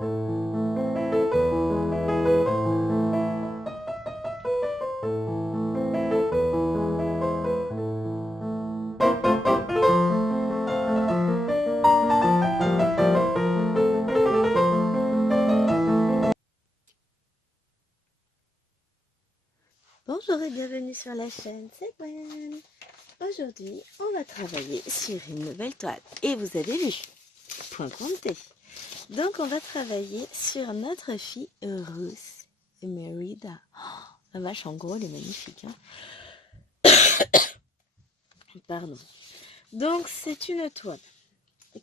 Bonjour et bienvenue sur la chaîne, c'est Gwen. Aujourd'hui, on va travailler sur une nouvelle toile. Et vous avez vu, point compté. Donc, on va travailler sur notre fille Ruth Merida. Oh, la vache, en gros, elle est magnifique. Hein. Pardon. Donc, c'est une toile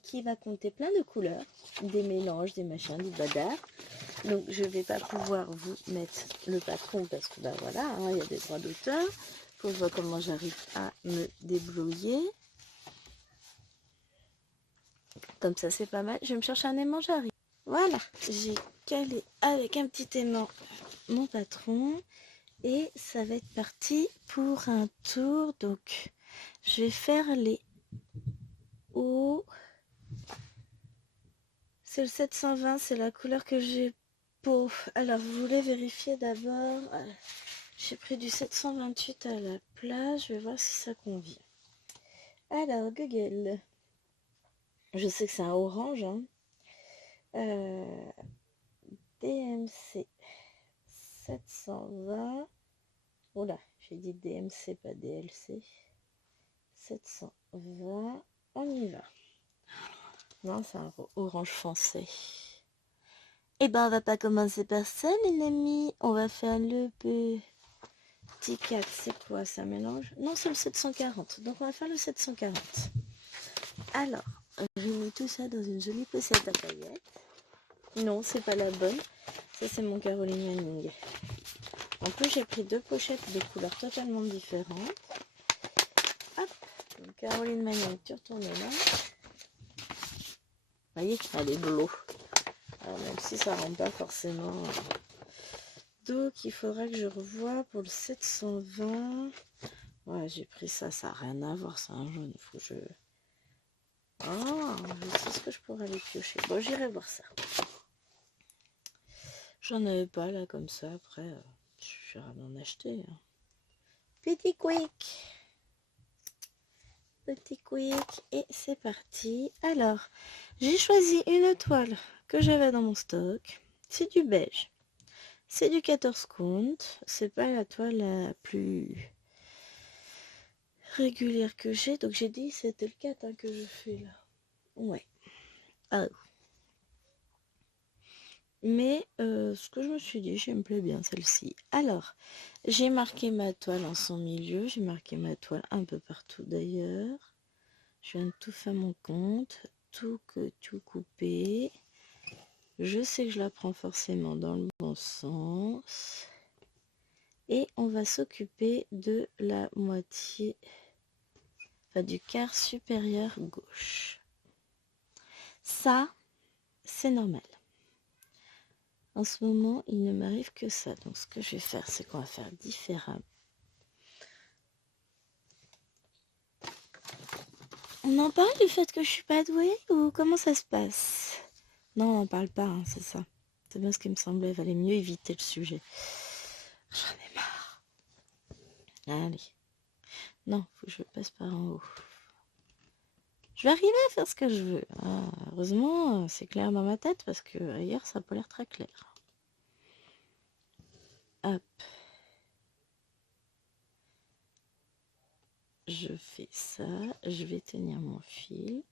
qui va compter plein de couleurs, des mélanges, des machins, du badar. Donc, je ne vais pas pouvoir vous mettre le patron parce que, bah voilà, hein, il y a des droits d'auteur. Faut que je vois comment j'arrive à me débrouiller. Comme ça, c'est pas mal. Je vais me chercher un aimant, j'arrive. Voilà, j'ai calé avec un petit aimant mon patron. Et ça va être parti pour un tour. Donc, je vais faire les hauts. C'est le 720, c'est la couleur que j'ai pour... Alors, vous voulez vérifier d'abord. J'ai pris du 728 à la place. Je vais voir si ça convient. Alors, Google. Je sais que c'est un orange. Hein. DMC 720. Oula, j'ai dit DMC, pas DLC. 720. On y va. Non, c'est un orange foncé. Eh ben, on va pas commencer par ça, les amis. On va faire le petit 4. C'est quoi ça mélange? Non, c'est le 740. Donc, on va faire le 740. Alors, j'ai mis tout ça dans une jolie pochette à paillettes. Non, c'est pas la bonne. Ça, c'est mon Caroline Manning. En plus, j'ai pris deux pochettes de couleurs totalement différentes. Hop, donc Caroline Manning, tu retournes là. Vous voyez, elle est bleue. Alors, même si ça ne rend pas forcément. Donc, il faudra que je revoie pour le 720. Ouais, j'ai pris ça, ça n'a rien à voir, c'est un jaune. Il faut que je. Ah, je sais ce que je pourrais aller piocher. Bon, j'irai voir ça. J'en avais pas là comme ça. Après, je vais en acheter. Hein. Petit quick. Petit quick. Et c'est parti. Alors, j'ai choisi une toile que j'avais dans mon stock. C'est du beige. C'est du 14 count. C'est pas la toile la plus régulière que j'ai. Donc j'ai dit c'était le 4 hein, que je fais là. Ouais. Ah. Mais ce que je me suis dit, je me plaît bien celle-ci. Alors, j'ai marqué ma toile en son milieu. J'ai marqué ma toile un peu partout d'ailleurs. Je viens de tout faire mon compte. Tout couper. Je sais que je la prends forcément dans le bon sens. Et on va s'occuper de la moitié, enfin du quart supérieur gauche. Ça, c'est normal. En ce moment, il ne m'arrive que ça. Donc, ce que je vais faire, c'est qu'on va faire différemment. On en parle du fait que je suis pas douée ou comment ça se passe? Non, on n'en parle pas, hein, c'est ça. C'est bien ce qui me semblait. Il valait mieux éviter le sujet. J'en ai marre. Allez. Non, faut que je passe par en haut. Je vais arriver à faire ce que je veux. Ah, heureusement, c'est clair dans ma tête parce que ailleurs, ça n'a pas l'air très clair. Hop. Je fais ça. Je vais tenir mon fil.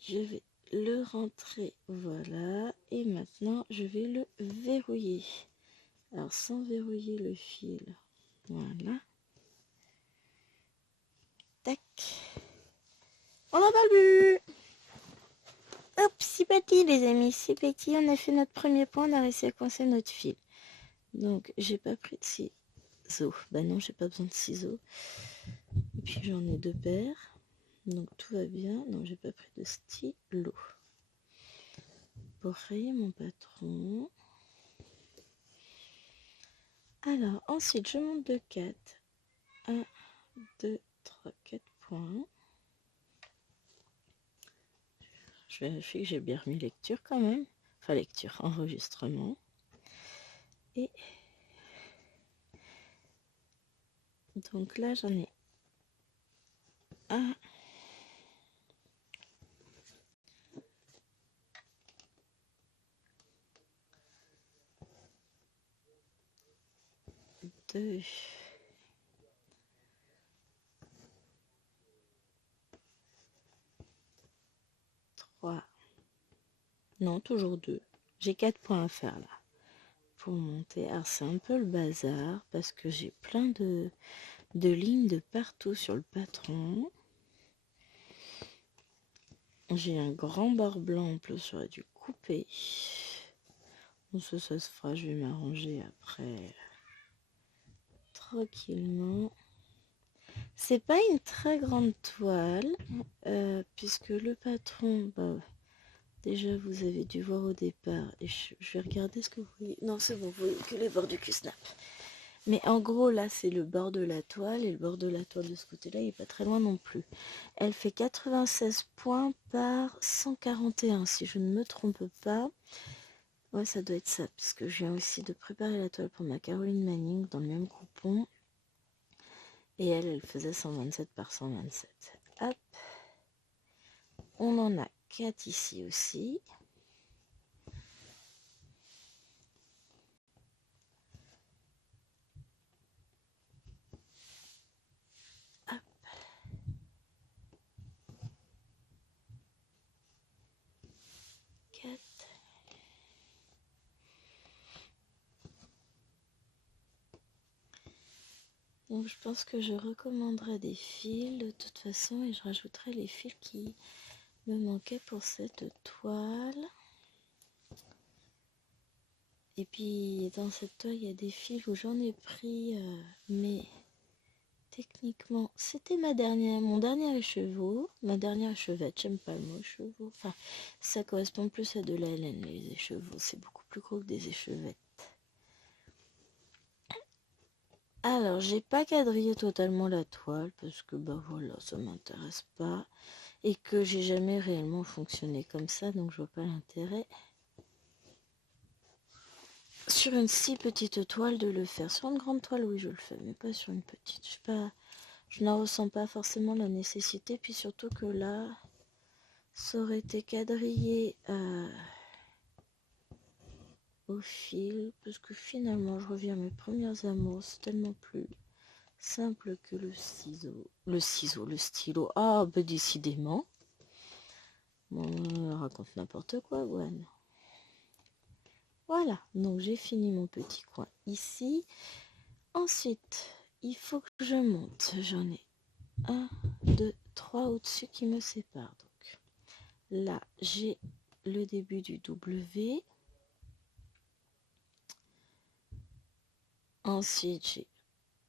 Je vais le rentrer. Voilà. Et maintenant, je vais le verrouiller. Alors, sans verrouiller le fil. Voilà. Tac. On n'a pas le but. Hop, c'est petit les amis, c'est petit. On a fait notre premier point, on a réussi à coincer notre fil. Donc, j'ai pas pris de ciseaux. Bah non, j'ai pas besoin de ciseaux. Et puis, j'en ai deux paires. Donc, tout va bien. Non, j'ai pas pris de stylo. Pour rayer mon patron. Alors, ensuite, je monte de 4. 1, 2, 3, 4 points. Je vérifie que j'ai bien remis lecture quand même. Enfin, lecture, enregistrement. Et donc là, j'en ai un. Deux. 3. Non, toujours 2. J'ai 4 points à faire là. Pour monter. Alors c'est un peu le bazar parce que j'ai plein de lignes de partout sur le patron. J'ai un grand bord blanc en plus, j'aurais dû couper. Bon, ça se fera, je vais m'arranger après tranquillement. C'est pas une très grande toile puisque le patron, déjà vous avez dû voir au départ et je vais regarder ce que vous voyez. Non c'est bon, vous voyez que les bords du cul-snap. Mais en gros là c'est le bord de la toile et le bord de la toile de ce côté là il est pas très loin non plus. Elle fait 96 points par 141 si je ne me trompe pas. Ouais ça doit être ça puisque je viens aussi de préparer la toile pour ma Caroline Manning dans le même coupon. Et elle faisait 127 par 127. Hop. On en a 4 ici aussi. Hop. 4. Donc je pense que je recommanderai des fils de toute façon et je rajouterai les fils qui me manquaient pour cette toile. Et puis dans cette toile il y a des fils où j'en ai pris mais techniquement c'était mon dernier écheveau, ma dernière échevette, j'aime pas le mot écheveau, enfin ça correspond plus à de la laine les écheveaux, c'est beaucoup plus gros que des échevettes. Alors, j'ai pas quadrillé totalement la toile parce que voilà, ça m'intéresse pas et que j'ai jamais réellement fonctionné comme ça, donc je vois pas l'intérêt sur une si petite toile de le faire. Sur une grande toile, oui, je le fais, mais pas sur une petite. Je n'en ressens pas forcément la nécessité, puis surtout que là, ça aurait été quadrillé au fil, parce que finalement, je reviens à mes premières amours, c'est tellement plus simple que le stylo. Ah, bah décidément. Bon, raconte n'importe quoi, Gwen. Voilà, donc j'ai fini mon petit coin ici. Ensuite, il faut que je monte. J'en ai 1, 2, 3 au-dessus qui me séparent. Donc là, j'ai le début du W. Ensuite, j'ai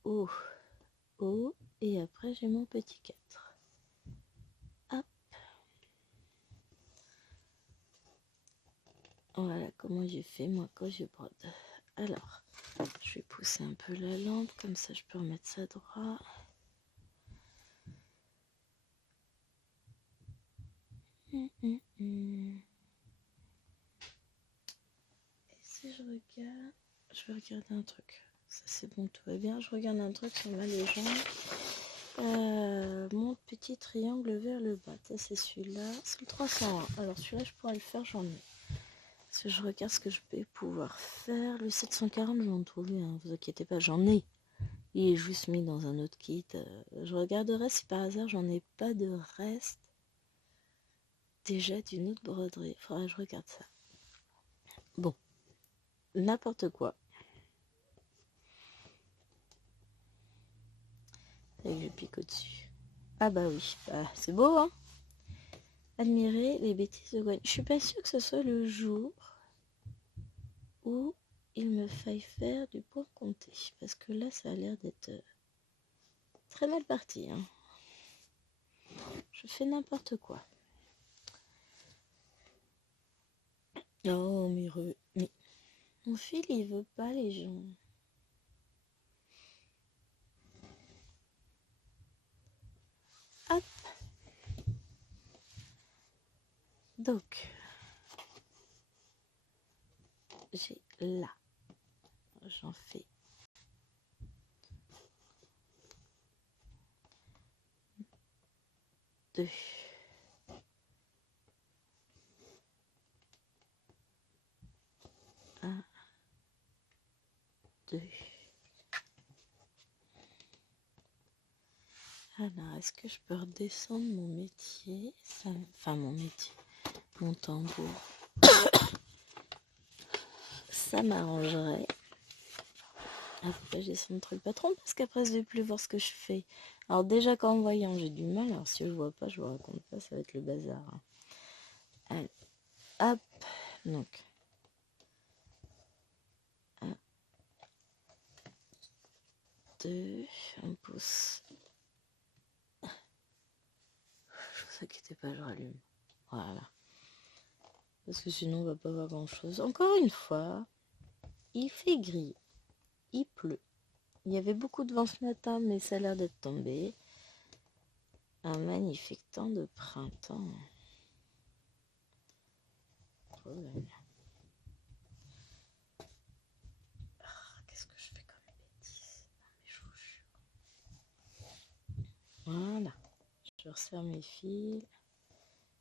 O, O. Et après, j'ai mon petit 4. Hop. Voilà comment j'ai fait moi quand je brode. Alors, je vais pousser un peu la lampe, comme ça je peux remettre ça droit. Et si je regarde, je vais regarder un truc. Ça c'est bon, tout va bien. Je regarde un truc sur ma légende. Mon petit triangle vers le bas. Ça c'est celui-là. C'est le 301. Alors celui-là je pourrais le faire, j'en ai. Parce que je regarde ce que je vais pouvoir faire. Le 740 je vais en trouver, hein, vous inquiétez pas, j'en ai. Il est juste mis dans un autre kit. Je regarderai si par hasard j'en ai pas de reste. Déjà d'une autre broderie. Faudrait que je regarde ça. Bon. N'importe quoi. Et que je pique au-dessus. Ah bah oui. Bah, c'est beau, hein. Admirer les bêtises de Gwen. Je suis pas sûre que ce soit le jour où il me faille faire du point compté. Parce que là, ça a l'air d'être très mal parti, hein. Je fais n'importe quoi. Oh, mais mon fil, il veut pas, les gens. Hop. Donc, j'ai là, j'en fais 2. 1, 2. Alors, est-ce que je peux redescendre mon métier? Enfin, mon métier, mon tambour. Ça m'arrangerait. Après, je descends trop le patron parce qu'après, je ne vais plus voir ce que je fais. Alors, déjà qu'en voyant, j'ai du mal. Alors, si je vois pas, je vous raconte pas, ça va être le bazar. Allez, hop. Donc, 1, 2, un pouce. Ne vous inquiétez pas, je rallume. Voilà. Parce que sinon, on va pas voir grand-chose. Encore une fois, il fait gris. Il pleut. Il y avait beaucoup de vent ce matin, mais ça a l'air d'être tombé. Un magnifique temps de printemps. Trop bien. Qu'est-ce que je fais comme bêtise? Non, mais je vous jure. Voilà. Je resserre mes fils.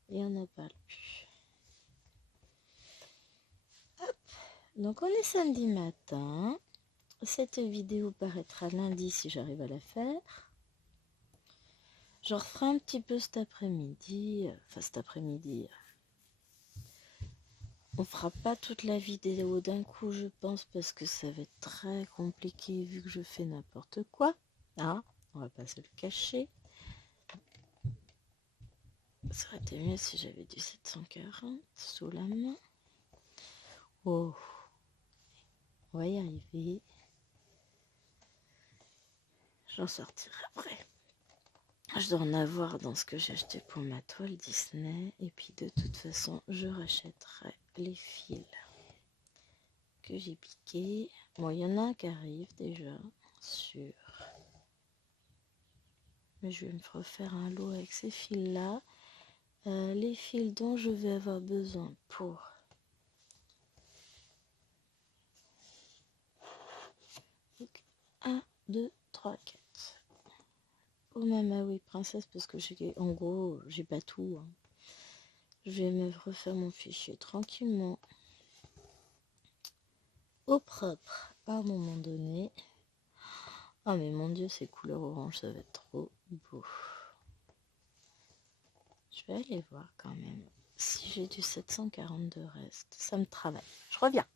Et on n'a pas plus. Hop. Donc on est samedi matin. Cette vidéo paraîtra lundi si j'arrive à la faire. Je referai un petit peu cet après-midi. Enfin cet après-midi. On fera pas toute la vidéo d'un coup, je pense, parce que ça va être très compliqué vu que je fais n'importe quoi. Ah, on va pas se le cacher. Ça aurait été mieux si j'avais du 740 sous la main. Oh, on va y arriver. J'en sortirai après. Je dois en avoir dans ce que j'ai acheté pour ma toile Disney. Et puis de toute façon, je rachèterai les fils que j'ai piqués. Bon, il y en a un qui arrive déjà, sûr. Mais je vais me refaire un lot avec ces fils-là. Les fils dont je vais avoir besoin pour donc, 1, 2, 3, 4. Oh maman, oui, princesse, parce que en gros, j'ai pas tout. Hein. Je vais me refaire mon fichier tranquillement. Au propre, à un moment donné. Ah mais mon dieu, ces couleurs orange, ça va être trop beau. Je vais aller voir quand même si j'ai du 740 de reste. Ça me travaille. Je reviens.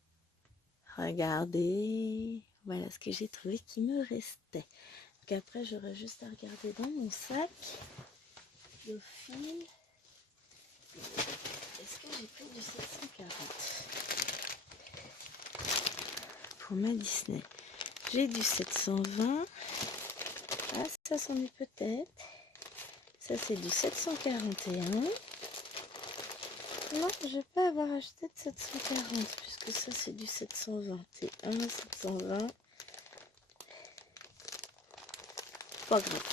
Regardez, voilà ce que j'ai trouvé qui me restait. Donc après, j'aurai juste à regarder dans mon sac de fil. Est-ce que j'ai pris du 740 pour ma Disney? J'ai du 720. Ah, ça c'en est peut-être. Ça c'est du 741. Non, je vais pas avoir acheté de 740 puisque ça c'est du 721, 720. Pas grave.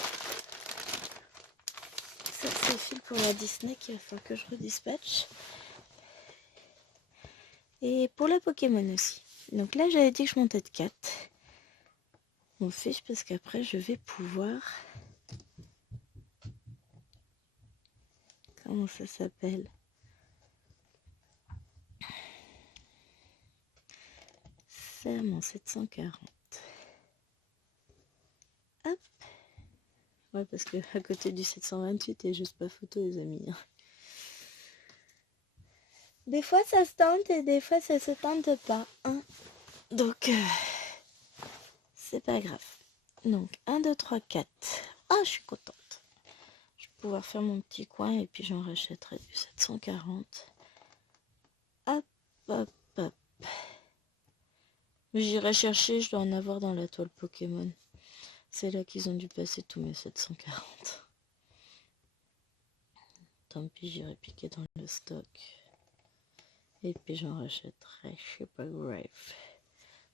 Ça c'est le fil pour la Disney qu'il va falloir que je redispatche. Et pour la Pokémon aussi. Donc là j'avais dit que je montais de 4. On fiche parce qu'après je vais pouvoir... Comment ça s'appelle? C'est mon 740. Hop. Ouais, parce que à côté du 728, il n'y a juste pas photo, les amis. Des fois, ça se tente et des fois, ça se tente pas. Hein. Donc, c'est pas grave. Donc, 1, 2, 3, 4. Ah, je suis contente. Je vais pouvoir faire mon petit coin et puis j'en rachèterai du 740. Hop, hop, hop. J'irai chercher, je dois en avoir dans la toile Pokémon. C'est là qu'ils ont dû passer tous mes 740. Tant pis, j'irai piquer dans le stock. Et puis j'en rachèterai, je sais pas grave.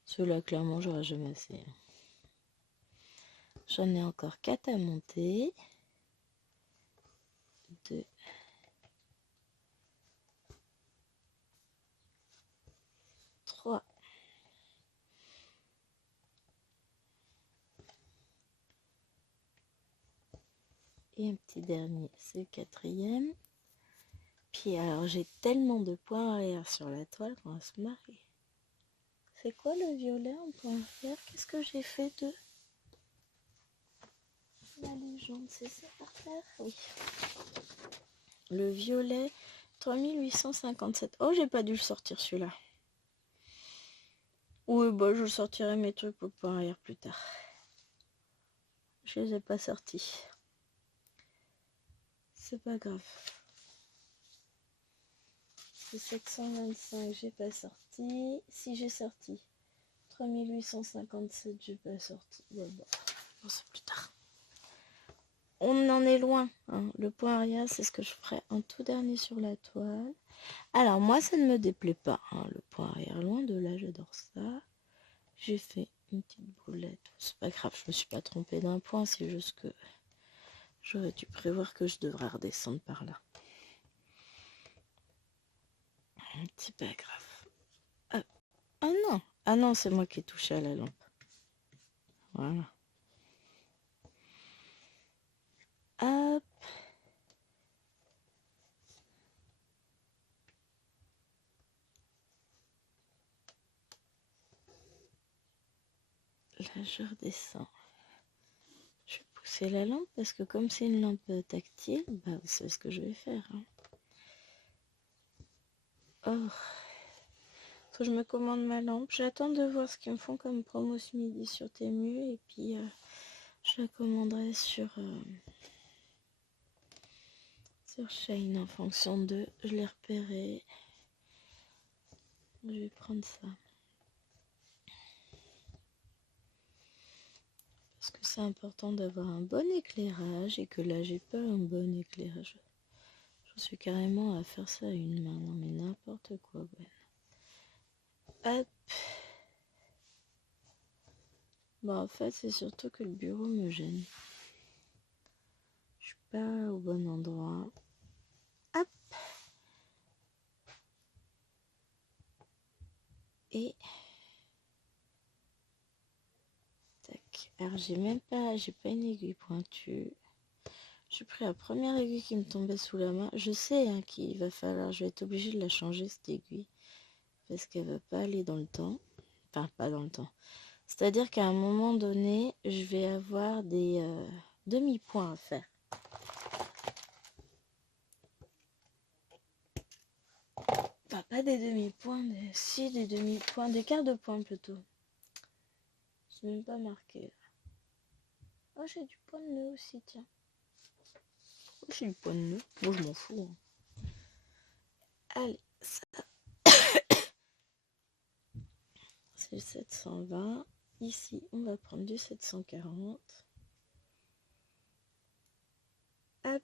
Ceux-là, clairement, j'aurai jamais assez. J'en ai encore 4 à monter. 2. Et un petit dernier, c'est le 4e. Puis alors j'ai tellement de points arrière sur la toile qu'on va se marrer. C'est quoi le violet en point arrière? Qu'est-ce que j'ai fait de la légende? C'est ça par terre? Oui. Le violet 3857. Oh, j'ai pas dû le sortir celui-là. Oui, bah je sortirai mes trucs pour le point arrière plus tard. Je les ai pas sortis. C'est pas grave. C'est 725, j'ai pas sorti. Si j'ai sorti. 3857, j'ai pas sorti. Bon, c'est plus tard. On en est loin. Hein. Le point arrière, c'est ce que je ferai en tout dernier sur la toile. Alors, moi, ça ne me déplaît pas. Hein, le point arrière, loin de là, j'adore ça. J'ai fait une petite boulette. C'est pas grave, je me suis pas trompée d'un point. C'est juste que j'aurais dû prévoir que je devrais redescendre par là. C'est pas grave. Ah non. Ah non, c'est moi qui ai touché à la lampe. Voilà. Hop. Là, je redescends. Je vais pousser la lampe parce que comme c'est une lampe tactile, bah, vous savez ce que je vais faire. Hein. Oh. Faut que je me commande ma lampe. J'attends de voir ce qu'ils me font comme promo ce midi sur Temu et puis je la commanderai sur Shein en fonction de. Je l'ai repéré. Je vais prendre ça. Parce que c'est important d'avoir un bon éclairage et que là j'ai pas un bon éclairage. Je suis carrément à faire ça à une main. Non mais n'importe quoi. Ouais. Hop. Bon en fait c'est surtout que le bureau me gêne. Je suis pas au bon endroit. Hop. Et tac. Alors j'ai pas une aiguille pointue. J'ai pris la première aiguille qui me tombait sous la main. Je sais hein, qu'il va falloir, je vais être obligée de la changer cette aiguille. Parce qu'elle va pas aller dans le temps. Enfin pas dans le temps. C'est-à-dire qu'à un moment donné, je vais avoir des demi-points à faire. Enfin pas des demi-points, si des demi-points, des quarts de points plutôt. C'est même pas marqué. Oh j'ai du point de nœud aussi, tiens. Oh, j'ai du point de nœud. Moi je m'en fous. Hein. Allez, ça. C'est le 720. Ici, on va prendre du 740. Hop.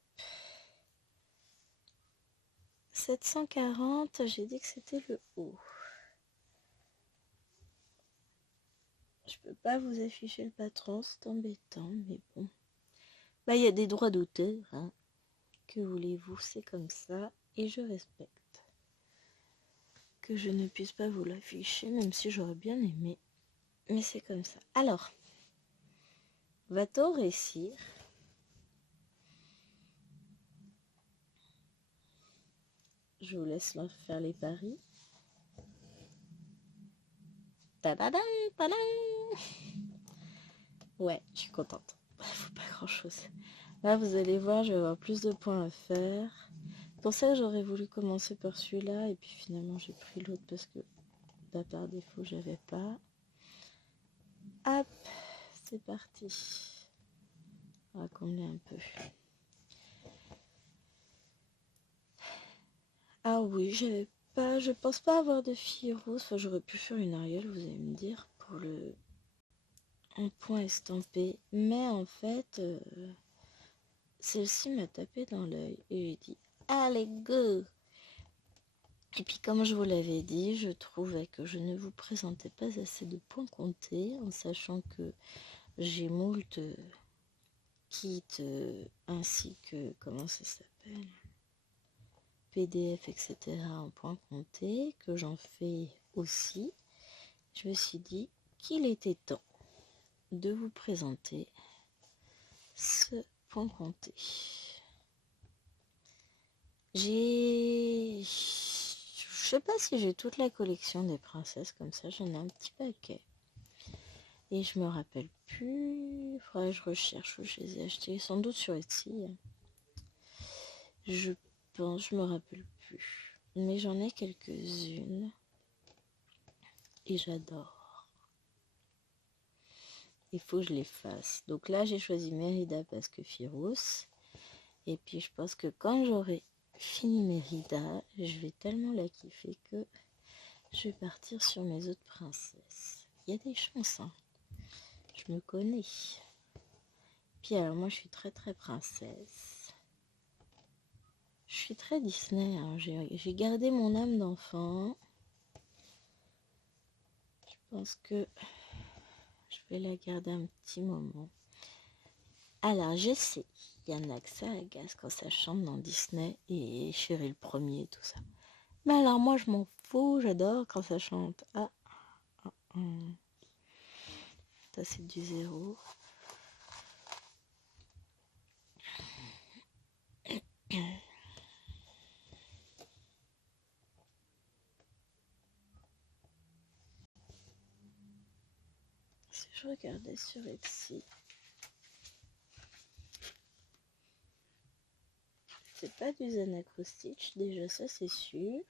740, j'ai dit que c'était le haut. Je peux pas vous afficher le patron, c'est embêtant, mais bon. Bah, il y a des droits d'auteur, hein. Que voulez-vous, c'est comme ça, et je respecte. Que je ne puisse pas vous l'afficher, même si j'aurais bien aimé. Mais c'est comme ça. Alors, va-t-on réussir ? Je vous laisse faire les paris. Tadadam, tadam. Ouais, je suis contente. Faut pas grand-chose. Là, vous allez voir, je vais avoir plus de points à faire. Pour ça, j'aurais voulu commencer par celui-là. Et puis finalement, j'ai pris l'autre parce que bah, par défaut, j'avais pas. Hop, c'est parti. On va combler un peu. Ah oui, je pense pas avoir de fille rose. Enfin, j'aurais pu faire une Ariel, vous allez me dire, pour le un point estampé. Mais en fait, celle-ci m'a tapé dans l'œil et j'ai dit allez go. Et puis comme je vous l'avais dit, je trouvais que je ne vous présentais pas assez de points comptés en sachant que j'ai moult kits ainsi que comment ça s'appelle, PDF etc. en points comptés, que j'en fais aussi. Je me suis dit qu'il était temps de vous présenter ce point compter. Je sais pas si j'ai toute la collection des princesses comme ça, j'en ai un petit paquet. Et je me rappelle plus, il faudrait que je recherche où je les ai achetés, sans doute sur Etsy. Je pense, je me rappelle plus. Mais j'en ai quelques-unes. Et j'adore. Il faut que je les fasse. Donc là, j'ai choisi Mérida parce que Firouz. Et puis je pense que quand j'aurai fini Mérida, je vais tellement la kiffer que je vais partir sur mes autres princesses. Il y a des chances, hein. Je me connais. Puis alors moi, je suis très très princesse. Je suis très Disney, hein. J'ai gardé mon âme d'enfant. Je pense que je vais la garder un petit moment. Alors, je sais, il y en a que ça agace quand ça chante dans Disney et Chéri le premier et tout ça. Mais alors, moi, je m'en fous, j'adore quand ça chante. Ça, c'est du zéro. Si je regardais sur Etsy, c'est pas du Zanacro Stitch, déjà ça c'est sûr.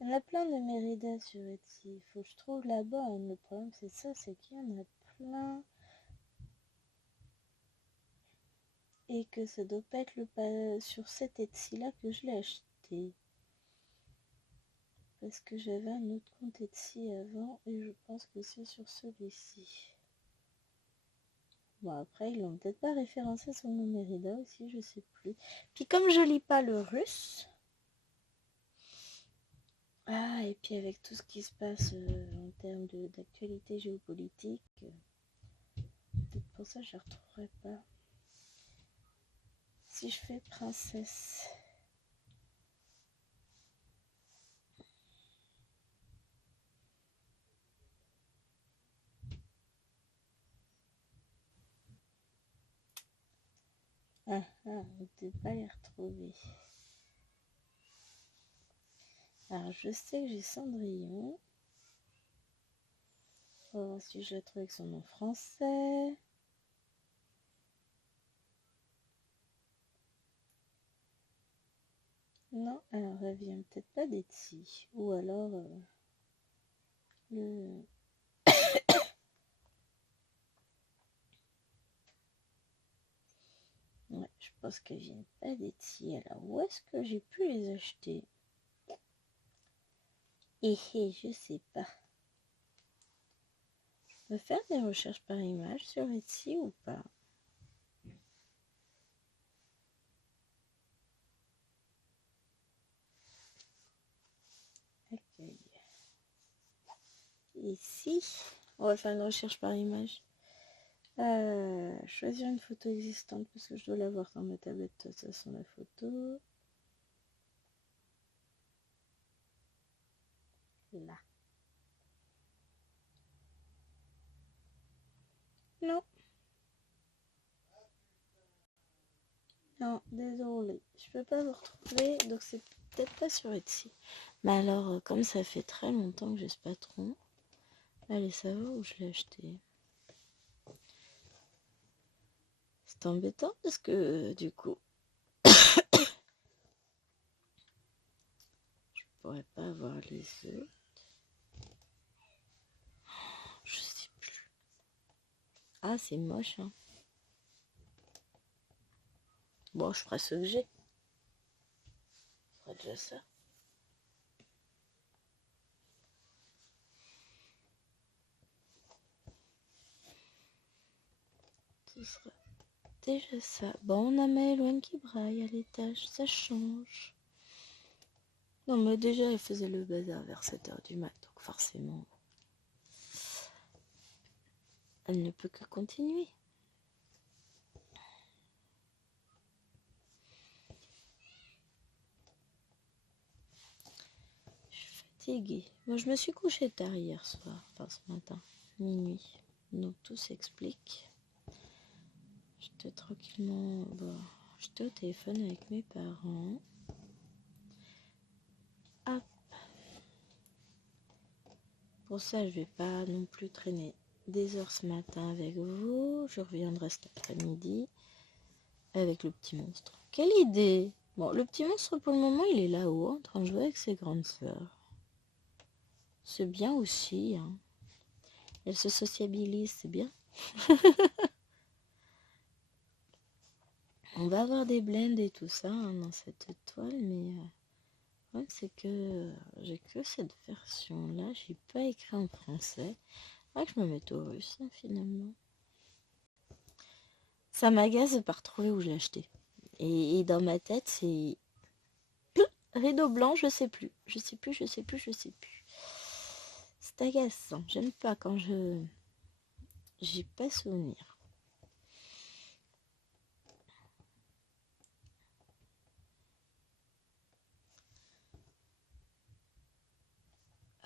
Il y en a plein de Mérida sur Etsy. Il faut que je trouve la bonne. Le problème c'est ça, c'est qu'il y en a plein. Et que ça doit pas être sur cet Etsy là que je l'ai acheté. Parce que j'avais un autre compte Etsy avant et je pense que c'est sur celui-ci. Bon après ils l'ont peut-être pas référencé sur mon Mérida aussi, je sais plus. Puis comme je lis pas le russe. Ah et puis avec tout ce qui se passe en termes d'actualité géopolitique, peut-être pour ça je ne retrouverai pas. Si je fais princesse. On ne peut pas les retrouver. Alors je sais que j'ai Cendrillon. On va voir si je la trouve avec son nom français. Non, alors elle vient peut-être pas d'Etsy. Ou alors le... Ouais, je pense qu'elles viennent pas d'Etsy. Alors où est-ce que j'ai pu les acheter? Je sais pas. Je peux faire des recherches par image sur Etsy ou pas? Accueil. Ici, on va faire une recherche par image. Choisir une photo existante parce que je dois l'avoir dans ma tablette de toute façon la photo. Là. Non. Non, désolé. Je peux pas vous retrouver, donc c'est peut-être pas sur Etsy. Mais alors, comme ça fait très longtemps que j'ai ce patron, allez savoir où je l'ai acheté. C'est embêtant parce que du coup, je pourrais pas avoir les œufs. Je sais plus. Ah, c'est moche, hein. Bon, je ferai ce que j'ai. Ce sera déjà ça. ce sera déjà ça. Bon, on a Maëloine qui braille à l'étage, ça change. Non, mais déjà, elle faisait le bazar vers 7h du mat, donc forcément, elle ne peut que continuer. Je suis fatiguée. Moi, je me suis couchée tard hier soir, enfin ce matin, minuit. Donc tout s'explique. J'étais tranquillement... j'étais au téléphone avec mes parents. Hop. Pour ça, je vais pas non plus traîner des heures ce matin avec vous. Je reviendrai cet après-midi avec le petit monstre. Quelle idée! Bon, le petit monstre, pour le moment, il est là-haut, en train de jouer avec ses grandes sœurs. C'est bien aussi, hein. Elle se sociabilise, c'est bien. On va avoir des blends et tout ça hein, dans cette toile, mais ouais, c'est que j'ai que cette version-là. J'ai pas écrit en français. Ouais, que je me mette au russe, hein, finalement. Ça m'agace de pas retrouver où j'ai acheté. Et dans ma tête, c'est rideau blanc, je sais plus. Je sais plus. C'est agaçant. J'aime pas quand j'ai pas souvenir.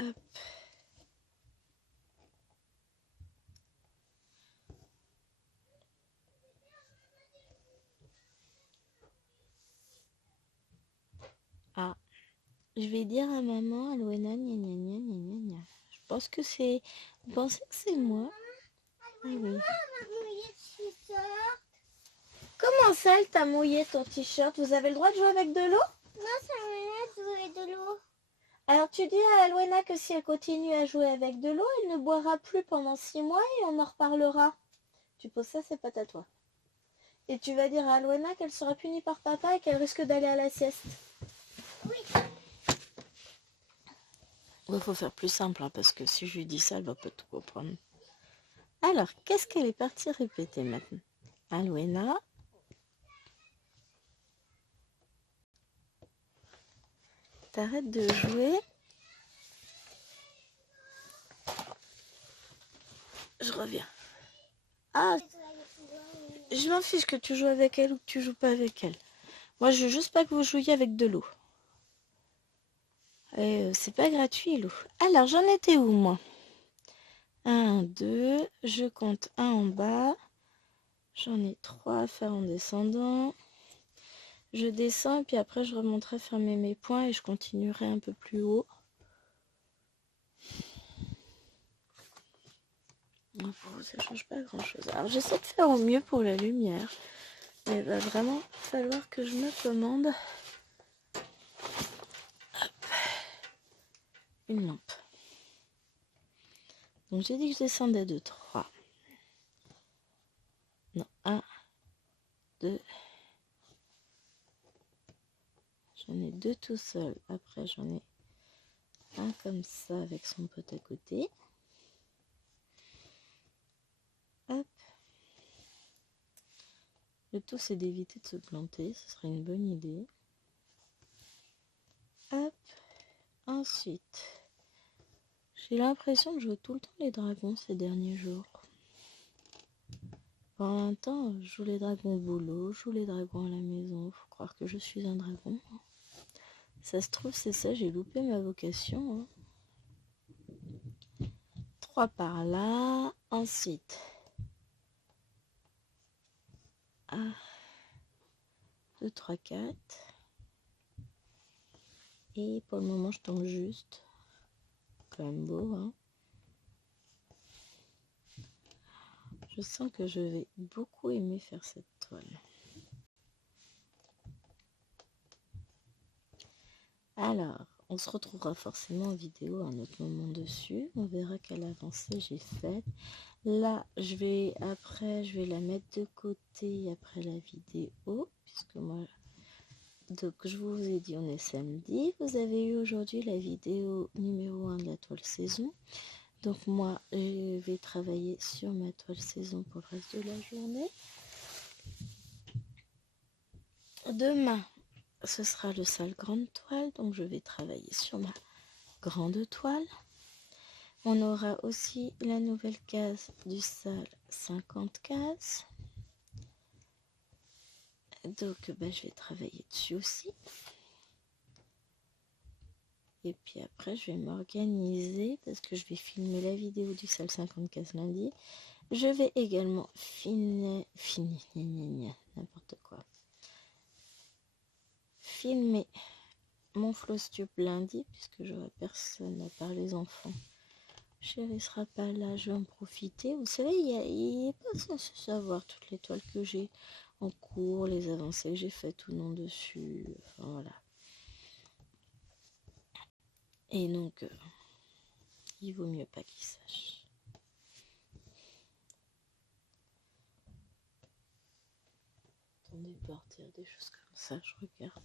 Hop. Ah, je vais dire à maman, Alwena, gna gna gna gna gna gna. Je pense que c'est... Vous pensez que c'est moi? Ah oui. Comment ça, elle t'a mouillé ton t-shirt? Vous avez le droit de jouer avec de l'eau? Non, ça m'énerve de jouer de l'eau. Alors tu dis à Alwena que si elle continue à jouer avec de l'eau, elle ne boira plus pendant 6 mois et on en reparlera. Tu poses ça, c'est pas à toi. Et tu vas dire à Alwena qu'elle sera punie par papa et qu'elle risque d'aller à la sieste. Oui. Il faut faire plus simple, hein, parce que si je lui dis ça, elle va pas tout comprendre. Alors, qu'est-ce qu'elle est partie répéter maintenant? Alwena. T'arrêtes de jouer. Je reviens. Ah, je m'en fiche que tu joues avec elle ou que tu joues pas avec elle. Moi, je veux juste pas que vous jouiez avec de l'eau. C'est pas gratuit, l'eau. Alors, j'en étais où, moi? 1, 2, je compte un en bas. J'en ai 3 à faire en descendant. Je descends et puis après, je remonterai fermer mes points et je continuerai un peu plus haut. Ça change pas grand chose. Alors j'essaie de faire au mieux pour la lumière. Mais il va vraiment falloir que je me commande une lampe. Donc j'ai dit que je descendais de 3. Non, 1, 2. J'en ai 2 tout seul. Après j'en ai un comme ça avec son pote à côté. Hop. Le tout c'est d'éviter de se planter. Ce serait une bonne idée. Hop. Ensuite, j'ai l'impression que je joue tout le temps les dragons ces derniers jours. Pendant un temps, je joue les dragons au boulot, je joue les dragons à la maison. Faut croire que je suis un dragon. Ça se trouve, c'est ça, j'ai loupé ma vocation. 3 par là. Ensuite, 2, 3, 4. Et pour le moment, je tombe juste. Quand même beau, hein. Je sens que je vais beaucoup aimer faire cette toile. Alors, on se retrouvera forcément en vidéo à un autre moment dessus. On verra quelle avancée j'ai faite. Là, je vais la mettre de côté après la vidéo. Puisque moi, donc je vous ai dit on est samedi. Vous avez eu aujourd'hui la vidéo numéro 1 de la toile saison. Donc moi, je vais travailler sur ma toile saison pour le reste de la journée. Demain, ce sera le sale grande toile, donc je vais travailler sur ma grande toile. On aura aussi la nouvelle case du sale 50 cases. Donc je vais travailler dessus aussi. Et puis après, je vais m'organiser parce que je vais filmer la vidéo du sale 50 cases lundi. Je vais également n'importe quoi. Filmer mon Flowstube lundi puisque j'aurai personne à part les enfants. Chérie sera pas là, je vais en profiter. Vous savez, il n'est pas censé savoir toutes les toiles que j'ai en cours, les avancées que j'ai faites ou non dessus. Enfin voilà. Et donc, il vaut mieux pas qu'il sache. Attendez, partir des choses comme ça, je regarde.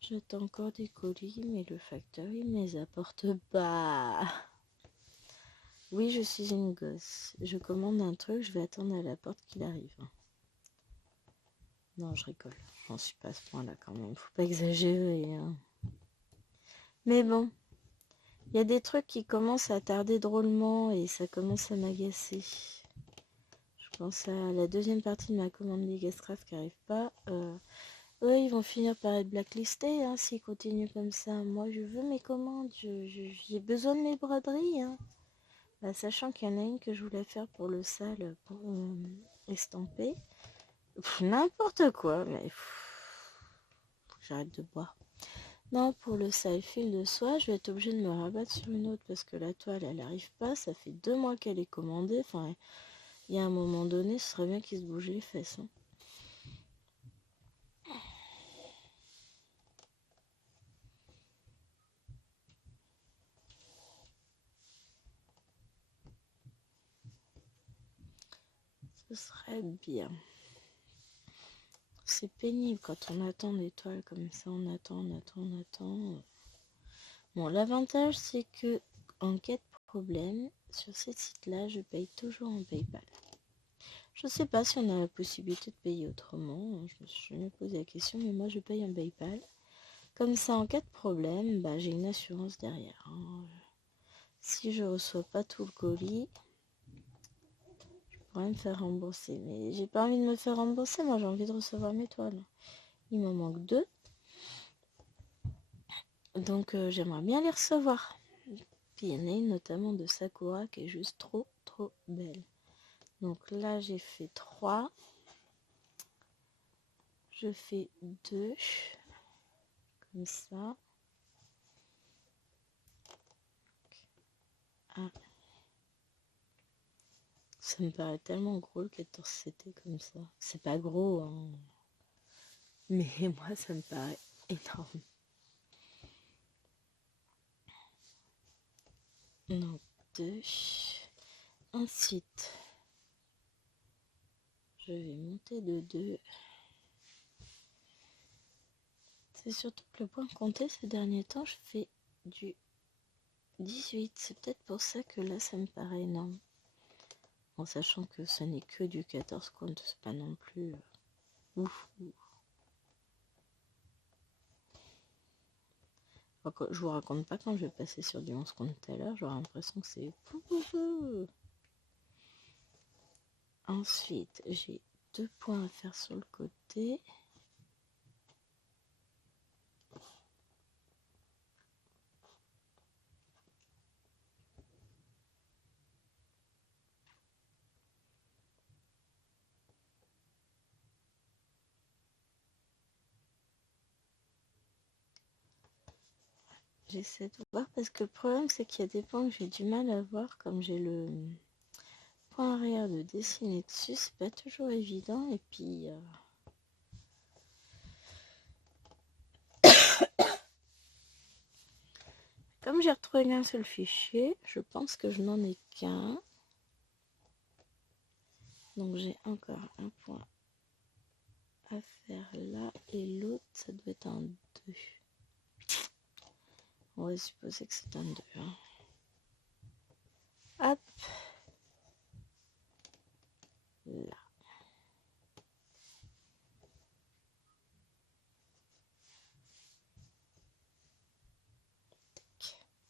J'attends encore des colis, mais le facteur, il ne les apporte pas. Oui, je suis une gosse. Je commande un truc, je vais attendre à la porte qu'il arrive. Non, je rigole. J'en suis pas à ce point-là quand même. Faut pas exagérer. Hein. Mais bon, il y a des trucs qui commencent à tarder drôlement et ça commence à m'agacer. Je pense à la deuxième partie de ma commande Legastraft qui n'arrive pas. Eux, ils vont finir par être blacklistés hein, s'ils continuent comme ça. Moi, je veux mes commandes. J'ai besoin de mes broderies. Hein. Bah, sachant qu'il y en a une que je voulais faire pour le sale, pour estamper. N'importe quoi, mais j'arrête de boire. Non, pour le sale fil de soie, je vais être obligée de me rabattre sur une autre parce que la toile, elle n'arrive pas. Ça fait 2 mois qu'elle est commandée. Enfin, il y a un moment donné, ce serait bien qu'il se bouge les fesses. Hein. Ce serait bien. C'est pénible quand on attend des toiles comme ça. On attend. Bon, l'avantage, c'est que en cas de problème, sur ces sites-là, je paye toujours en PayPal. Je ne sais pas si on a la possibilité de payer autrement. Je me suis jamais posé la question, mais moi, je paye en PayPal. Comme ça, en cas de problème, j'ai une assurance derrière. Hein. Si je reçois pas tout le colis, je pourrais me faire rembourser. Mais j'ai pas envie de me faire rembourser. Moi, j'ai envie de recevoir mes toiles. Il m'en manque 2. Donc, j'aimerais bien les recevoir. Puis, il y en a une notamment de Sakura qui est juste trop belle. Donc là, j'ai fait 3. Je fais 2. Comme ça. 1. Ça me paraît tellement gros le 14CT comme ça. C'est pas gros, hein. Mais moi, ça me paraît énorme. Donc, 2. Ensuite, je vais monter de 2. C'est surtout que le point compté ces derniers temps, je fais du 18. C'est peut-être pour ça que là, ça me paraît énorme. En sachant que ce n'est que du 14 compte, c'est pas non plus ouf. Je vous raconte pas quand je vais passer sur du 11 compte tout à l'heure, j'aurai l'impression que c'est... Ensuite, j'ai 2 points à faire sur le côté. J'essaie de voir parce que le problème c'est qu'il y a des points que j'ai du mal à voir comme j'ai le point arrière de dessiner dessus, c'est pas toujours évident et puis comme j'ai retrouvé qu'un seul fichier, je pense que je n'en ai qu'un. Donc j'ai encore un point à faire là et l'autre ça doit être un 2. On va supposer que c'est un 2. Hein.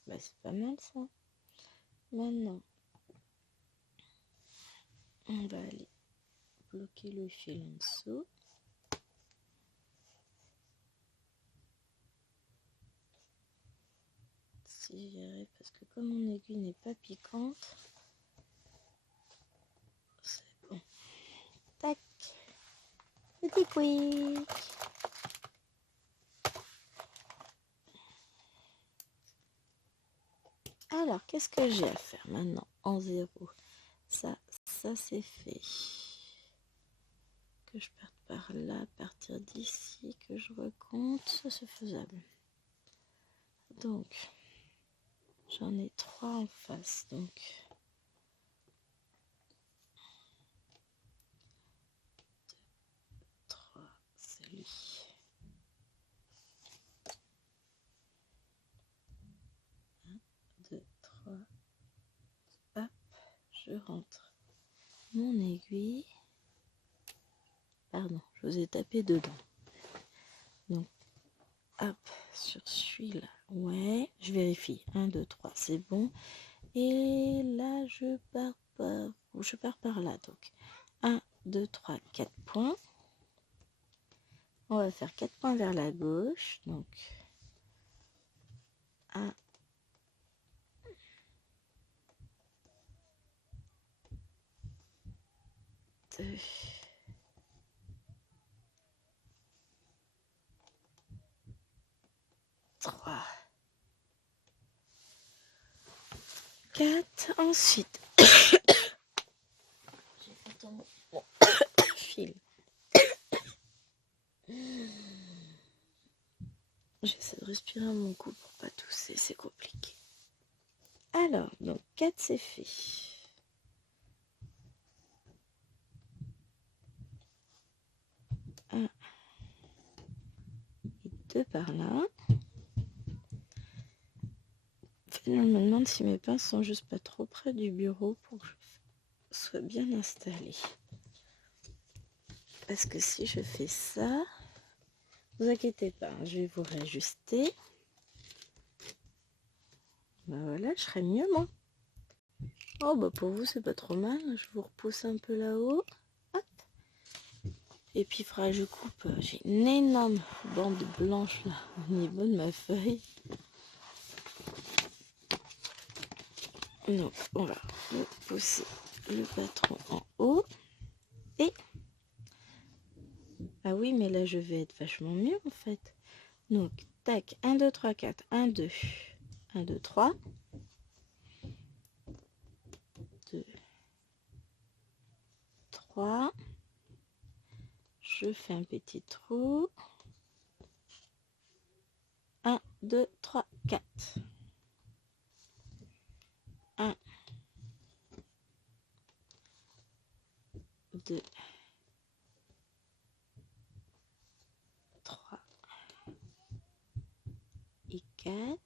Bah, c'est pas mal ça. Maintenant, on va aller bloquer le fil en dessous. Si j'irai, parce que comme mon aiguille n'est pas piquante, c'est bon. Tac, petit quick. Alors, qu'est-ce que j'ai à faire maintenant en 0? Ça c'est fait. Que je parte par là, à partir d'ici, que je recompte, ça c'est faisable. Donc, j'en ai 3 en face, donc 3, c'est lui. 2, 3, hop, je rentre mon aiguille. Pardon, je vous ai tapé dedans. Donc, hop, sur celui-là. Ouais, je vérifie. 1, 2, 3, c'est bon. Et là, je pars par là. Donc, 1, 2, 3, 4 points. On va faire 4 points vers la gauche. Donc, 1, 2, 3, 4. Ensuite, j'ai fait tomber mon fil. J'essaie de respirer à mon cou pour pas tousser, c'est compliqué. Alors, donc 4 c'est fait. 1 et 2 par là. Je me demande si mes pinces sont juste pas trop près du bureau pour que je sois bien installée. Parce que si je fais ça, vous inquiétez pas, je vais vous réajuster. Ben voilà, je serai mieux moi. Oh bah pour vous c'est pas trop mal, je vous repousse un peu là-haut. Hop. Et puis il faudra que je coupe, j'ai une énorme bande blanche là au niveau de ma feuille. Donc on va pousser le patron en haut. Et ah oui mais là je vais être vachement mieux en fait. Donc tac, 1, 2, 3, 4, 1, 2, 1, 2, 3. 2, 3. Je fais un petit trou. 1, 2, 3, 4. 1, 2, 3 et 4.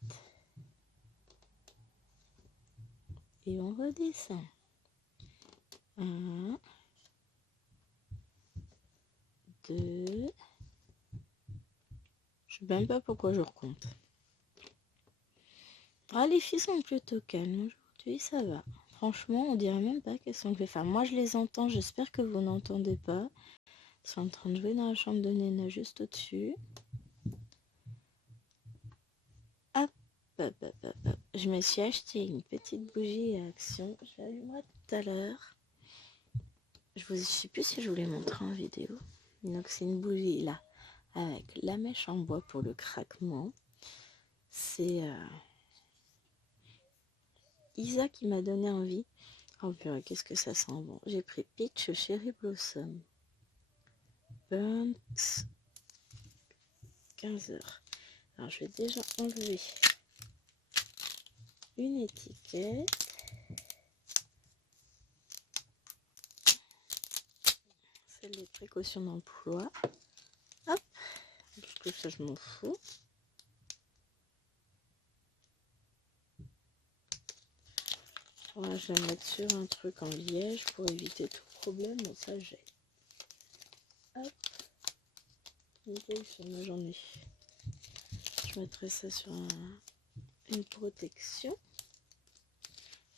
Et on redescend. 1, 2. Je sais même pas pourquoi je recompte. Ah, les filles sont plutôt calmes aujourd'hui, ça va. Franchement, on dirait même pas qu'elles sont levées. Enfin, moi je les entends, j'espère que vous n'entendez pas. Elles sont en train de jouer dans la chambre de Néna juste au-dessus. Hop, hop, hop, hop, hop. Je me suis acheté une petite bougie à Action. Je l'allumerai tout à l'heure. Je sais plus si je vous l'ai montré en vidéo. Donc c'est une bougie là, avec la mèche en bois pour le craquement. C'est Isa qui m'a donné envie. Oh purée, qu'est-ce que ça sent bon. J'ai pris Peach Cherry Blossom. Burnt 15 heures. Alors je vais déjà enlever une étiquette. Celle des précautions d'emploi. Hop. Parce que ça je m'en fous. Voilà, je vais mettre sur un truc en liège pour éviter tout problème. Bon, ça j'ai. Hop. Moi j'en ai. Je mettrai ça sur une protection.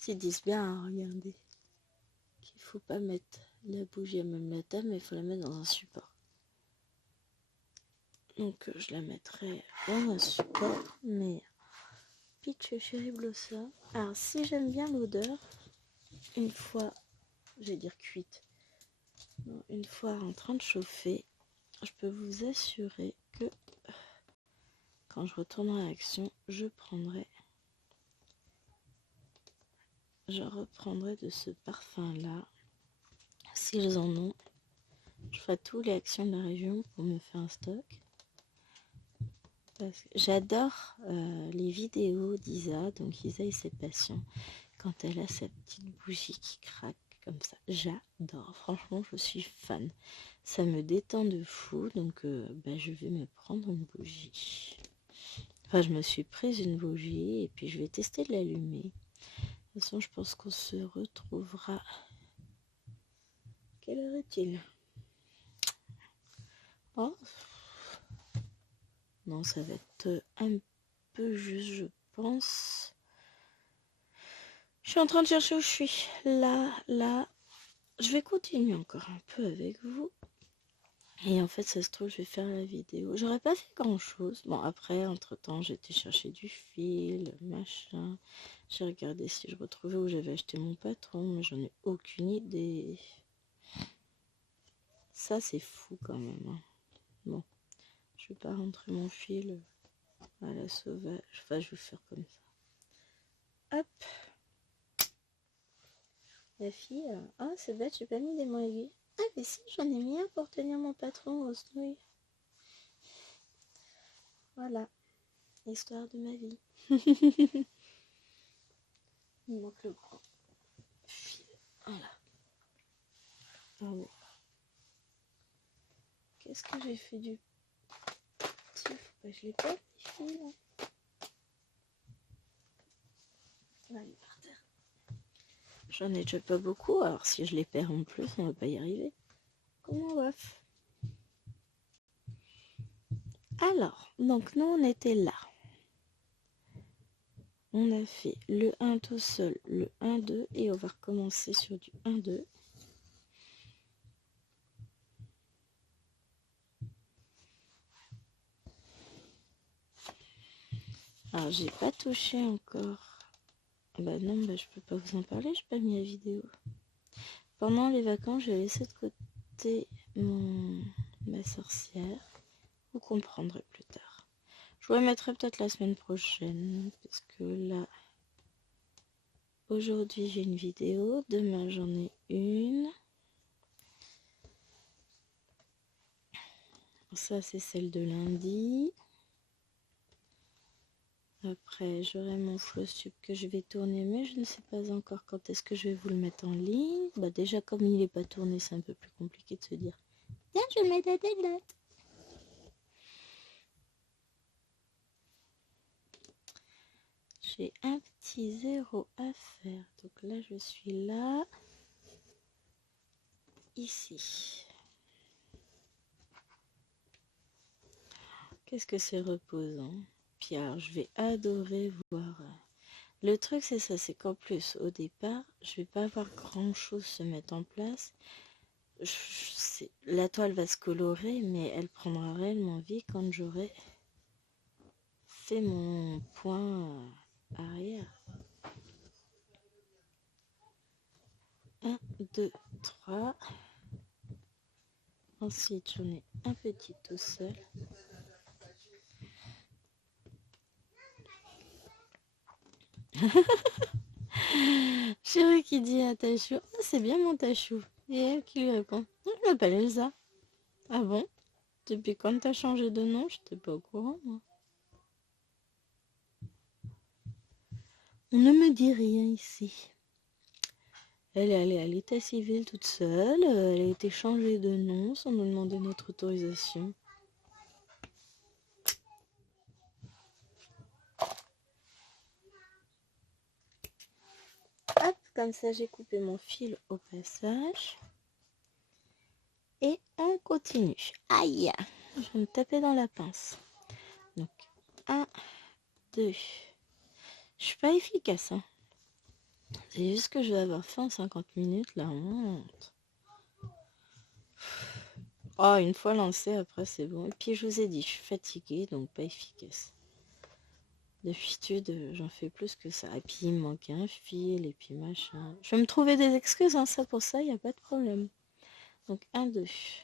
Ils disent bien, hein, regardez, qu'il faut pas mettre la bougie à même la table, mais il faut la mettre dans un support. Donc je la mettrai dans un support, mais Peach Cherry Blossom. Alors si j'aime bien l'odeur, une fois, je vais dire cuite, non, une fois en train de chauffer, je peux vous assurer que quand je retournerai à l'action, je reprendrai de ce parfum là. S'ils en ont, je ferai tous les actions de la région pour me faire un stock. J'adore les vidéos d'Isa, donc Isa et ses patients, quand elle a sa petite bougie qui craque comme ça. J'adore, franchement je suis fan. Ça me détend de fou, donc je vais me prendre une bougie. Enfin, je me suis prise une bougie et puis je vais tester de l'allumer. De toute façon, je pense qu'on se retrouvera. Quelle heure est-il? Oh non, ça va être un peu juste, je pense. Je suis en train de chercher où je suis. Là. Je vais continuer encore un peu avec vous. Et en fait, ça se trouve, je vais faire la vidéo. J'aurais pas fait grand chose. Bon, après, entre-temps, j'ai été chercher du fil, machin. J'ai regardé si je retrouvais où j'avais acheté mon patron, mais j'en ai aucune idée. Ça, c'est fou quand même. Hein. Bon, je vais pas rentrer mon fil à la sauvage. Enfin, je vais faire comme ça. Hop. La fille, oh c'est bête, j'ai pas mis des aiguilles. Ah mais si, j'en ai mis un pour tenir mon patron aux nouilles. Voilà, histoire de ma vie. Il manque le grand fil. Voilà. Pardon. Qu'est-ce que j'ai fait du petit? Faut pas que je les perde, les fils. On va aller par terre. J'en ai déjà pas beaucoup, alors si je les perds en plus, on va pas y arriver. Comment on va? Alors, donc nous on était là. On a fait le 1 tout seul, le 1-2 et on va recommencer sur du 1-2. Alors j'ai pas touché encore. Bah non, je peux pas vous en parler, j'ai pas mis la vidéo. Pendant les vacances, j'ai laissé de côté ma sorcière. Vous comprendrez plus tard. Je vous remettrai peut-être la semaine prochaine, parce que là, aujourd'hui j'ai une vidéo, demain j'en ai une. Ça c'est celle de lundi. Après j'aurai mon flowtube que je vais tourner, mais je ne sais pas encore quand est-ce que je vais vous le mettre en ligne. Bah déjà comme il n'est pas tourné, c'est un peu plus compliqué de se dire tiens, je vais le mettre à telle date. J'ai un petit 0 à faire. Donc là, je suis là. Ici. Qu'est-ce que c'est reposant. Puis alors, je vais adorer voir. Le truc, c'est ça. C'est qu'en plus, au départ, je vais pas avoir grand-chose se mettre en place. La toile va se colorer, mais elle prendra réellement vie quand j'aurai fait mon point arrière. 1, 2, 3. Ensuite, j'en ai un petit tout seul. Chérie qui dit à Tachou, ah, c'est bien mon Tachou. Et elle qui lui répond, je m'appelle Elsa. Ah bon? Depuis quand t'as changé de nom? J'étais pas au courant, moi. On ne me dit rien ici. Elle est allée à l'état civil toute seule. Elle a été changée de nom sans nous demander notre autorisation. Hop, comme ça j'ai coupé mon fil au passage. Et on continue. Aïe! Je vais me taper dans la pince. Donc, 1, 2, Je suis pas efficace, hein. C'est juste que je vais avoir faim en 50 minutes, la honte. Oh, une fois lancé, après c'est bon. Et puis je vous ai dit, je suis fatiguée, donc pas efficace. D'habitude, j'en fais plus que ça. Et puis il me manque un fil, et puis machin. Je vais me trouver des excuses, hein, ça pour ça, il n'y a pas de problème. Donc 1, 2. J'ai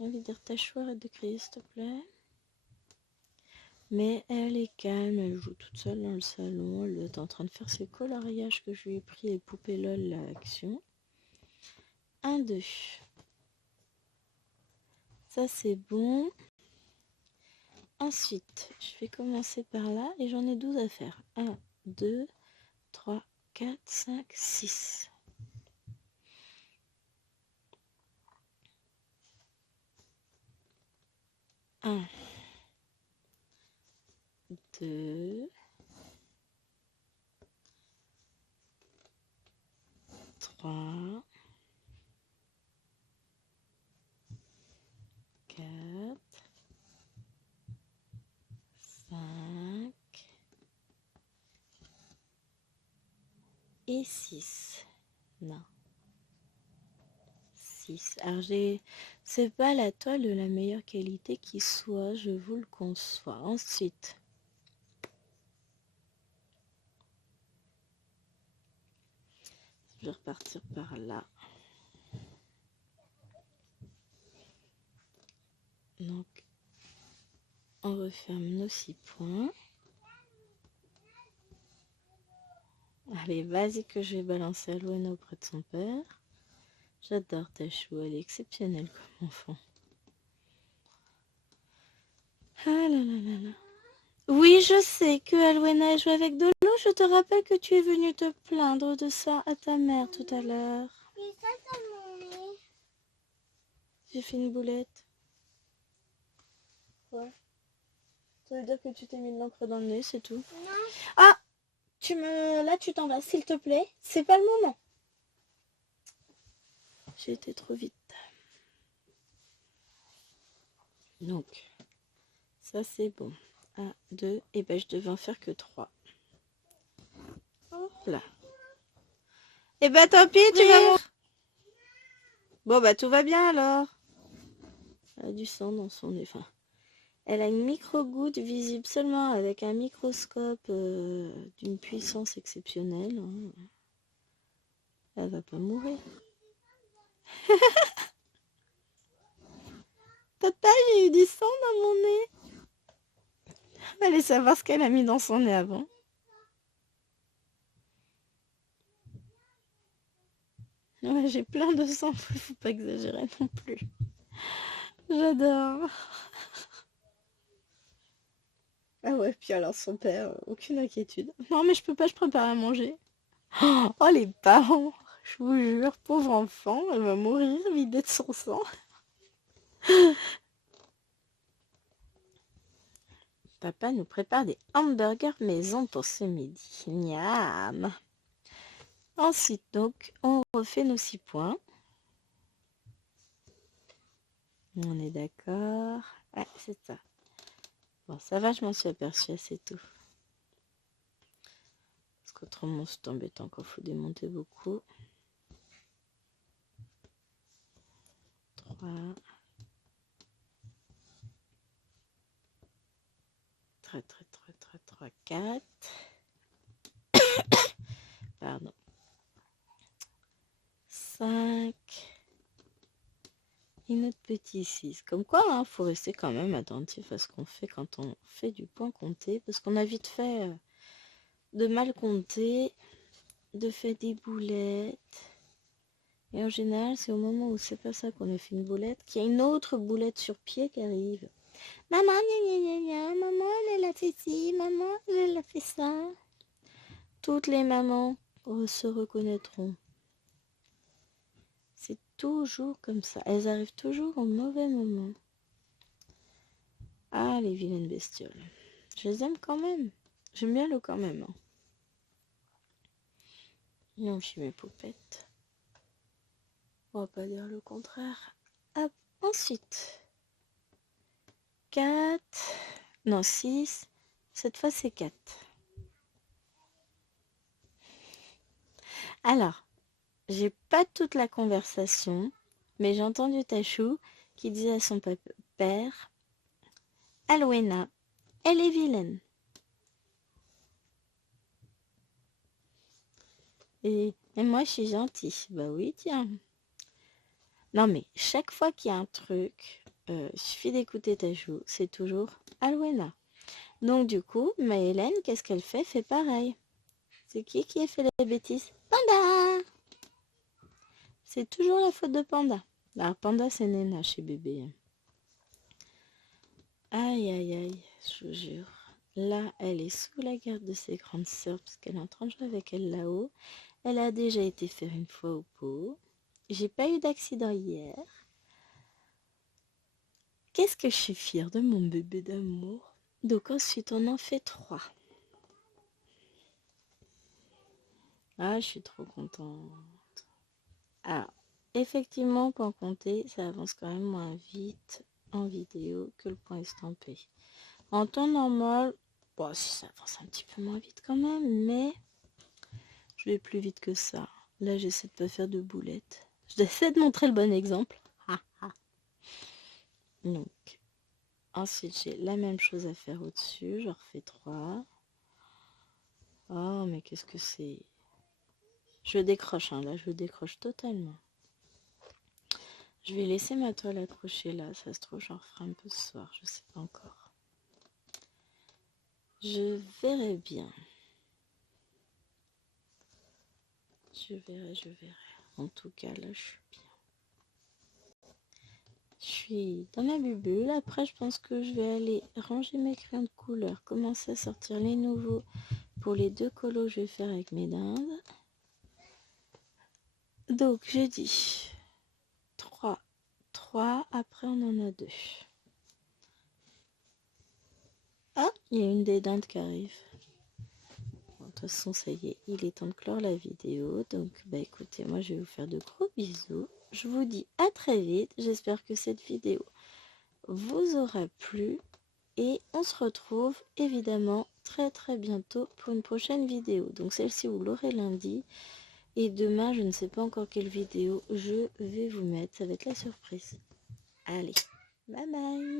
envie de dire ta chou, arrête de crier s'il te plaît. Mais elle est calme, elle joue toute seule dans le salon, elle est en train de faire ses coloriages que je lui ai pris, les poupées LOL, l'action. 1, 2. Ça c'est bon. Ensuite, je vais commencer par là et j'en ai 12 à faire. 1, 2, 3, 4, 5, 6. 1, 2, 3, 4, 5 et 6. Non. 6. Alors c'est pas la toile de la meilleure qualité qui soit, je vous le conçois. Ensuite, je vais repartir par là. Donc, on referme nos 6 points. Allez, vas-y que je vais balancer Alwena auprès de son père. J'adore ta chou, elle est exceptionnelle comme enfant. Ah là là là là. Oui, je sais que Alwena joue avec de l'eau. Je te rappelle que tu es venu te plaindre de ça à ta mère tout à l'heure. Mais ça, c'est mon nez. J'ai fait une boulette. Quoi? Ça veut dire que tu t'es mis de l'encre dans le nez, c'est tout. Non. Ah! Là, tu t'en vas, s'il te plaît. C'est pas le moment. J'ai été trop vite. Donc, ça c'est bon. 1, 2, et ben je devais en faire que 3. Hop là. Et ben tant pis, tu vas mourir. Bon bah tout va bien alors. Elle a du sang dans son nez. Enfin, elle a une micro-goutte visible seulement avec un microscope d'une puissance exceptionnelle. Hein. Elle va pas mourir. Papa, j'ai eu du sang dans mon nez. Allez savoir ce qu'elle a mis dans son nez avant. Ouais, j'ai plein de sang, faut pas exagérer non plus. J'adore. Ah ouais, puis alors son père, aucune inquiétude. Non mais je peux pas, je prépare à manger. Oh les parents, je vous jure, pauvre enfant, elle va mourir vidée de son sang. Papa nous prépare des hamburgers maison pour ce midi. Miam. Ensuite, donc, on refait nos 6 points. On est d'accord. Ouais, c'est ça. Bon, ça va, je m'en suis aperçue assez tôt. Parce qu'autrement, c'est embêtant quand il faut démonter beaucoup. 3. 3, 4. Pardon. 5. Et notre petit 6. Comme quoi, hein, faut rester quand même attentif à ce qu'on fait quand on fait du point compté. Parce qu'on a vite fait de mal compter, de faire des boulettes. Et en général, c'est au moment où c'est pas ça qu'on a fait une boulette qu'il y a une autre boulette sur pied qui arrive. Maman, gna gna gna, maman, elle a fait ci, maman, elle a fait ça. Toutes les mamans se reconnaîtront. C'est toujours comme ça. Elles arrivent toujours au mauvais moment. Ah, les vilaines bestioles. Je les aime quand même. J'aime bien l'eau quand même. Hein. Non, je suis mes poupettes. On va pas dire le contraire. Hop, ensuite. 4. Non, 6. Cette fois, c'est 4. Alors, j'ai pas toute la conversation, mais j'ai entendu Tachou qui disait à son père, Alwena, elle est vilaine. Et moi, je suis gentille. Bah oui, tiens. Non, mais chaque fois qu'il y a un truc, il suffit d'écouter Tachou, c'est toujours Alwena. Donc du coup, Maëlène, qu'est-ce qu'elle fait? Fait pareil. C'est qui a fait la bêtise? Panda! C'est toujours la faute de Panda. Alors Panda, c'est Nena chez bébé. Aïe, aïe, aïe, je vous jure. Là, elle est sous la garde de ses grandes sœurs parce qu'elle est en train de jouer avec elle là-haut. Elle a déjà été faire une fois au pot. J'ai pas eu d'accident hier. Qu'est-ce que je suis fière de mon bébé d'amour. Donc ensuite, on en fait 3. Ah, je suis trop contente. Alors, effectivement, point compter, ça avance quand même moins vite en vidéo que le point estampé. En temps normal, bon, ça avance un petit peu moins vite quand même, mais je vais plus vite que ça. Là, j'essaie de pas faire de boulettes. J'essaie de montrer le bon exemple. Donc, ensuite, j'ai la même chose à faire au-dessus. Je refais 3. Oh, mais qu'est-ce que c'est? Je décroche, hein, là, je décroche totalement. Je vais laisser ma toile accrochée là. Ça se trouve, j'en referai un peu ce soir. Je sais pas encore. Je verrai bien. Je verrai. En tout cas, là, je suis bien. Je suis dans ma bulle. Après, je pense que je vais aller ranger mes crayons de couleur. Commencer à sortir les nouveaux pour les 2 colos que je vais faire avec mes dindes. Donc, j'ai dit 3. Après, on en a 2. Ah, il y a une des dindes qui arrive. Bon, de toute façon, ça y est, il est temps de clore la vidéo. Donc, bah écoutez, moi, je vais vous faire de gros bisous. Je vous dis à très vite. J'espère que cette vidéo vous aura plu. Et on se retrouve évidemment très très bientôt pour une prochaine vidéo. Donc celle-ci, vous l'aurez lundi. Et demain, je ne sais pas encore quelle vidéo je vais vous mettre. Ça va être la surprise. Allez, bye bye!